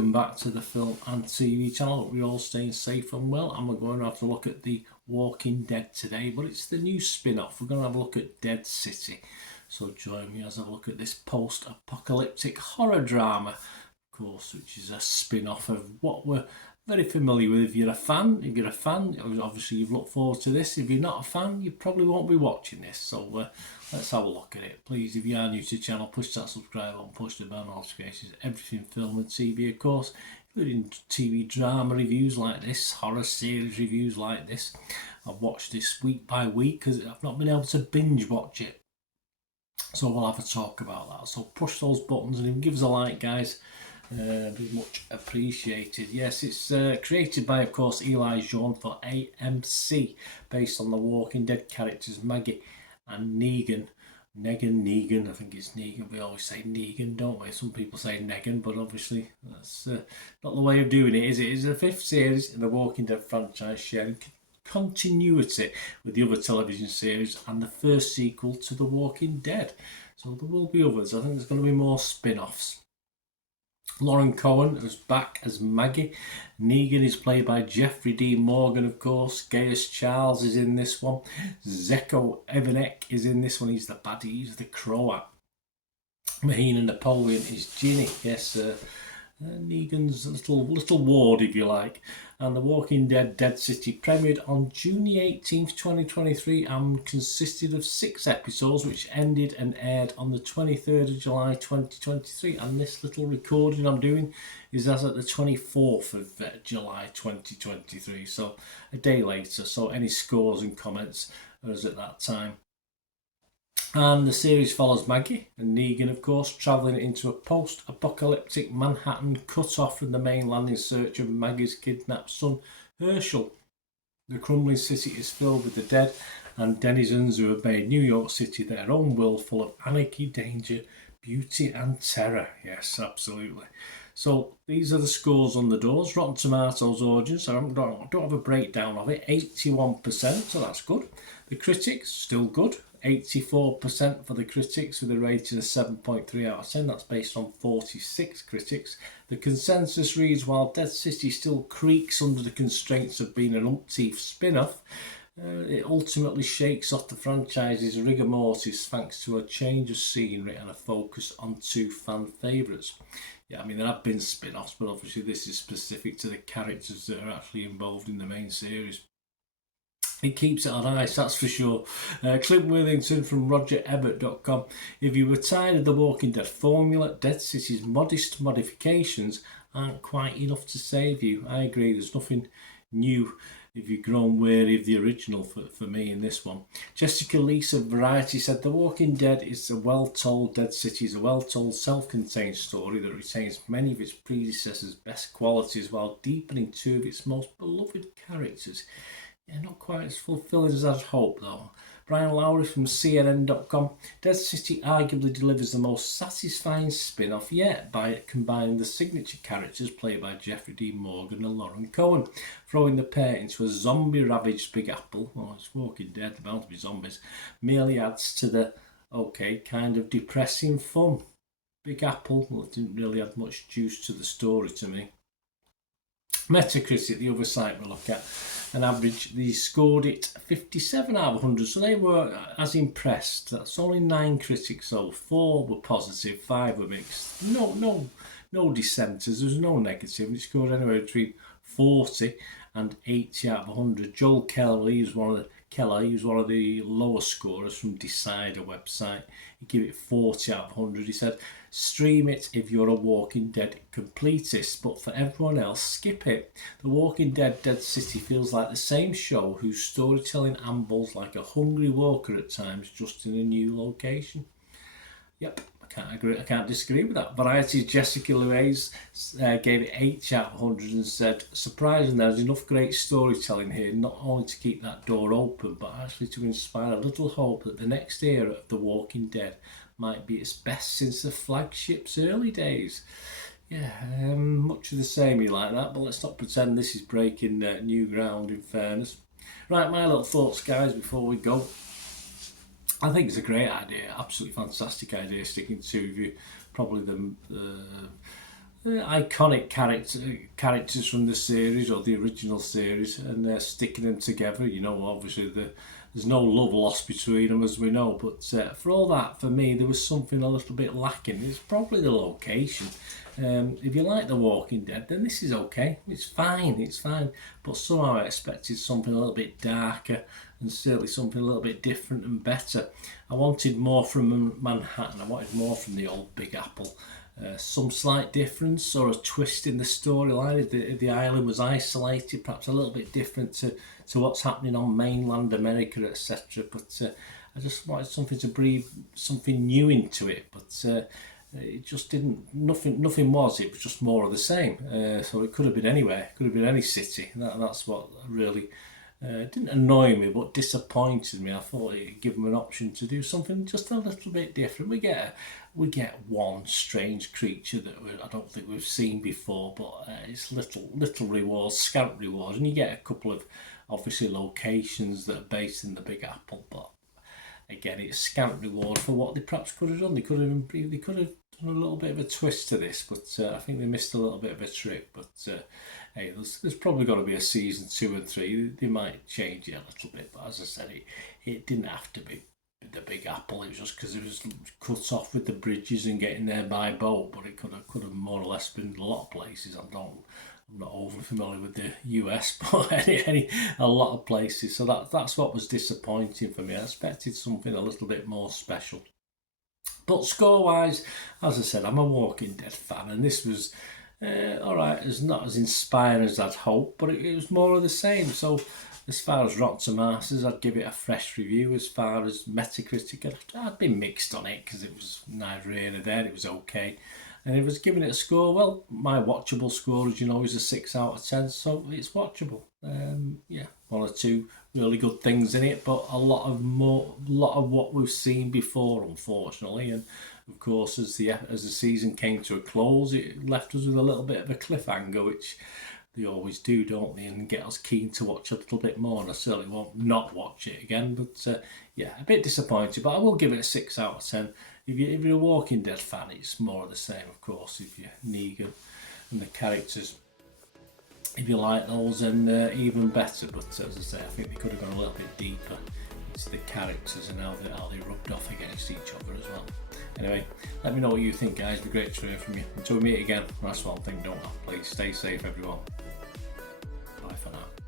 welcome back to the Film and TV channel. Hope you're all staying safe and well, and we're going to have a look at The Walking Dead today, but it's the new spin-off. We're going to have a look at Dead City. So join me as I look at this post-apocalyptic horror drama, of course, which is a spin-off of what we're very familiar with. If you're a fan, obviously you've looked forward to this. If you're not a fan, you probably won't be watching this. So let's have a look at it. Please, if you are new to the channel, push that subscribe button, push the bell notifications, everything film and TV, of course, including TV drama reviews like this, horror series reviews like this. I've watched this week by week because I've not been able to binge watch it. So we'll have a talk about that. So push those buttons and give us a like, guys. Be much appreciated. Yes, it's created by, of course, Eli Jean for AMC, based on the Walking Dead characters Maggie and Negan. Negan, I think it's Negan. We always say Negan, don't we? Some people say Negan, but obviously that's not the way of doing it, is it? It's the fifth series in the Walking Dead franchise, sharing continuity with the other television series and the first sequel to The Walking Dead. So there will be others. I think there's going to be more spin-offs. Lauren Cohen is back as Maggie. Negan is played by Jeffrey D. Morgan, of course. Gaius Charles is in this one. Zeko Evanek is in this one. He's the baddie. He's the Croat. Mahina Napoleon is Ginny. Yes, Negan's little ward, if you like. And The Walking Dead Dead City premiered on June 18th, 2023 and consisted of 6 episodes, which ended and aired on the 23rd of July 2023. And this little recording I'm doing is as at the 24th of July 2023, so a day later. So any scores and comments are as at that time. And the series follows Maggie and Negan, of course, travelling into a post-apocalyptic Manhattan cut off from the mainland in search of Maggie's kidnapped son, Herschel. The crumbling city is filled with the dead and denizens who have made New York City their own world, full of anarchy, danger, beauty and terror. Yes, absolutely. So these are the scores on the doors. Rotten Tomatoes audience, I don't have a breakdown of it, 81%, so that's good. The critics, still good. 84% for the critics with a rating of 7.3 out of 10. That's based on 46 critics. The consensus reads, while Dead City still creaks under the constraints of being an umpteenth spin-off, it ultimately shakes off the franchise's rigor mortis thanks to a change of scenery and a focus on 2 fan favourites. Yeah, I mean, there have been spin-offs, but obviously this is specific to the characters that are actually involved in the main series. It keeps it on ice, that's for sure. Clint Worthington from RogerEbbett.com. If you were tired of the Walking Dead formula, Dead City's modest modifications aren't quite enough to save you. I agree, there's nothing new if you've grown weary of the original for me in this one. Jessica Leese of Variety said, The Walking Dead is a well-told, Dead City is a well-told, self-contained story that retains many of its predecessors' best qualities while deepening 2 of its most beloved characters. Yeah, not quite as fulfilling as I'd hoped, though. Brian Lowry from CNN.com. Dead City arguably delivers the most satisfying spin-off yet by combining the signature characters played by Jeffrey D. Morgan and Lauren Cohen, throwing the pair into a zombie-ravaged Big Apple. Oh, it's Walking Dead, they're bound to be zombies. Merely adds to the, kind of depressing fun. Big Apple, well, it didn't really add much juice to the story to me. Metacritic, the other site we look at, an average, they scored it 57 out of 100, so they were as impressed. That's only 9 critics, so 4 were positive, 5 were mixed. No dissenters, there's no negative. It scored anywhere between 40 and 80 out of 100. Joel Keller, he was one of the lower scorers from Decider website. He gave it 40 out of 100. He said, stream it if you're a Walking Dead completist, but for everyone else, skip it. The Walking Dead Dead City feels like the same show whose storytelling ambles like a hungry walker at times, just in a new location. Yep, I can't disagree with that. Variety's Jessica Louise gave it 8 out of 100 and said, surprising, there's enough great storytelling here, not only to keep that door open, but actually to inspire a little hope that the next era of The Walking Dead might be its best since the flagship's early days. Yeah, much of the same, you like that, but let's not pretend this is breaking new ground, in fairness. Right, my little thoughts, guys, before we go. I think it's a great idea, absolutely fantastic idea, sticking to you. Probably iconic characters from the series or the original series, and they're sticking them together. You know, obviously there's no love lost between them, as we know, but for all that, for me, there was something a little bit lacking. It's probably the location. If you like The Walking Dead, then this is okay. It's fine. But somehow I expected something a little bit darker and certainly something a little bit different and better. I wanted more from Manhattan. I wanted more from the old Big Apple. Some slight difference or a twist in the storyline. The island was isolated, perhaps a little bit different to what's happening on mainland America, etc. But I just wanted something to breathe something new into it. But it just didn't. Nothing was. It was just more of the same. So it could have been anywhere. It could have been any city. That's what really didn't annoy me, but disappointed me. I thought it'd give them an option to do something just a little bit different. We get one strange creature that I don't think we've seen before, but it's little rewards, scant rewards, and you get a couple of obviously locations that are based in the Big Apple, but again, it's scant reward for what they perhaps could have done. They could have done a little bit of a twist to this, but I think they missed a little bit of a trick. But hey, there's probably got to be a season 2 and 3. They might change it a little bit, but as I said, it didn't have to be the Big Apple. It was just because it was cut off with the bridges and getting there by boat, but it could have more or less been a lot of places. I'm not overly familiar with the US, but a lot of places. So that's what was disappointing for me. I expected something a little bit more special. But score-wise, as I said, I'm a Walking Dead fan, and this was alright. It's not as inspiring as I'd hoped, but it was more of the same. So as far as Rotten Tomatoes, I'd give it a fresh review. As far as Metacritic, I'd be mixed on it because it was neither here nor there. It was okay. And if I was giving it a score, well, my watchable score, as you know, is a 6 out of 10, so it's watchable. Yeah, one or two really good things in it, but a lot of what we've seen before, unfortunately. And of course, as the season came to a close, it left us with a little bit of a cliffhanger, which they always do, don't they, and get us keen to watch a little bit more. And I certainly won't not watch it again, but yeah, a bit disappointed, but I will give it a 6 out of 10. If you're a Walking Dead fan, it's more of the same, of course. If you're Negan and the characters, if you like those, then even better. But as I say, I think they could have gone a little bit deeper into the characters and how they rubbed off against each other as well. Anyway, let me know what you think, guys. It'd be great to hear from you. Until we meet again, that's one thing, don't I? Please stay safe, everyone. Bye for now.